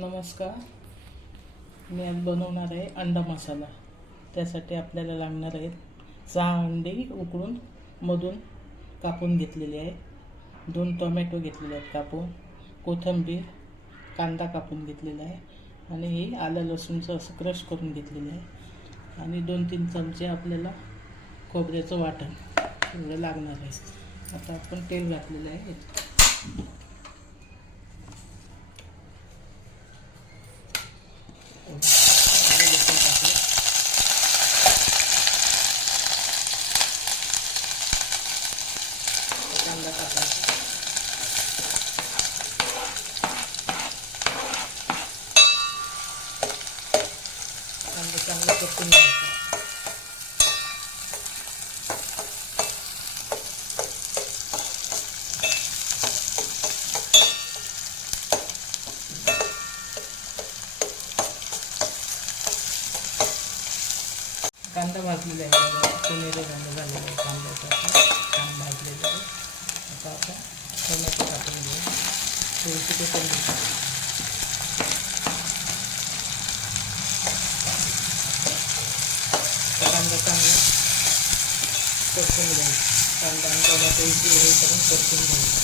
नमस्कार. मी आज बनवणार आहे अंडा मसाला. त्यासाठी आपल्याला लागणार आहेत 6 अंडी उकळून मधून कापून घेतलेली आहे, 2 टोमॅटो घेतलेले आहेत कापून, कोथिंबीर, कांदा कापून घेतलेला आहे आणि ही आलं लसूणचं असं क्रश करून घेतलेलं आहे आणि 2-3 चमचे आपल्याला खोबऱ्याचं वाटण एवढं लागणार आहे. आता आपण तेल घातलेलं आहे. कांदा टाकायचा, कांदा चांगला परतून घ्यायचा. कांदा भाजलेला आहे, सोनेरी रंग झालेला आहे कांद्याचा, छान भाजलेला आहे. आता आपण टोमॅटो टाकून घेऊ, थोडीशी कोथिंबीर, कांदा चांगला परतून घ्यायचा. कांदा आणि टोमॅटो इथे होईपर्यंत परतून घ्यायचा.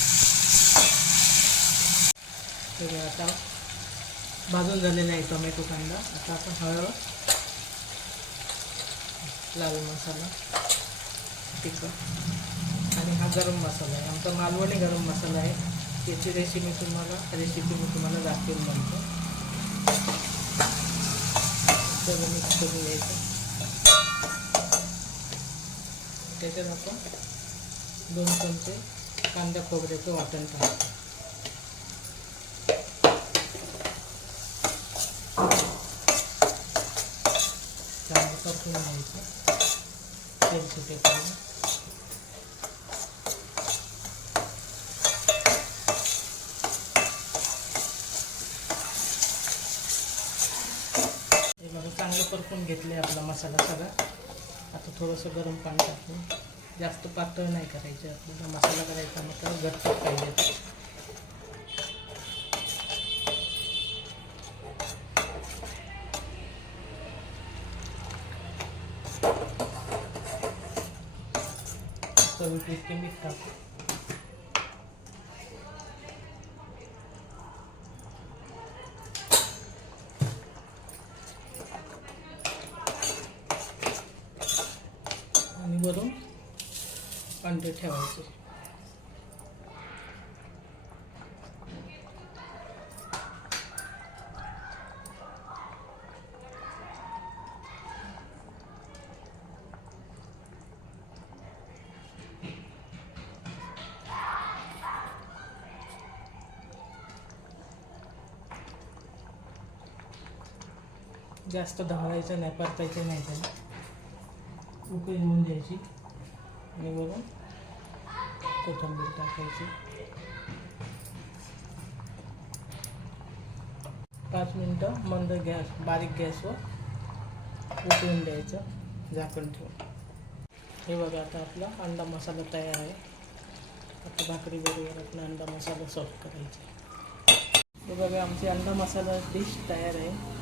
तर आता भाजून झालेला आहे टोमॅटो कांदा. आता आपण हळद, लाल मसाला, तिखट आणि हा गरम मसाला आहे, आमचा मालवणी गरम मसाला आहे. याची रेसिपी मी तुम्हाला दाखवेल नंतर. सगळं मिक्स करून घ्यायचं. त्याच्यात आपण 2 चमचे कांदा खोबऱ्याचं वाटण टाकतो. चांगलं परतून घ्यायचं तेल सुटेपर्यंत. हे बघा चांगलं परतून घेतले आपला मसाला सगळा. आता थोडंसं गरम पाणी टाकून, जास्त पातळ नाही करायचे आपल्याला, मसाला करायचा म्हटलं घट्ट पाहिजे. चवीपुरते मीठ टाकू. आणि वरून अंडे ठेवायचे. जास्त ढवळायचं नाही, परतायचं नाही, त्याला उकळी येऊन द्यायची आणि वरून कोथिंबीर टाकायची. 5 मिनटं मंद गॅस, बारीक गॅसवर उकळून द्यायचं झाकण ठेवून. हे बघा आता आपला अंडा मसाला तयार आहे. आता भाकरी बरोबर आपला अंडा मसाला सर्व करायचा. हे बघा आमची अंडा मसाला डिश तयार आहे.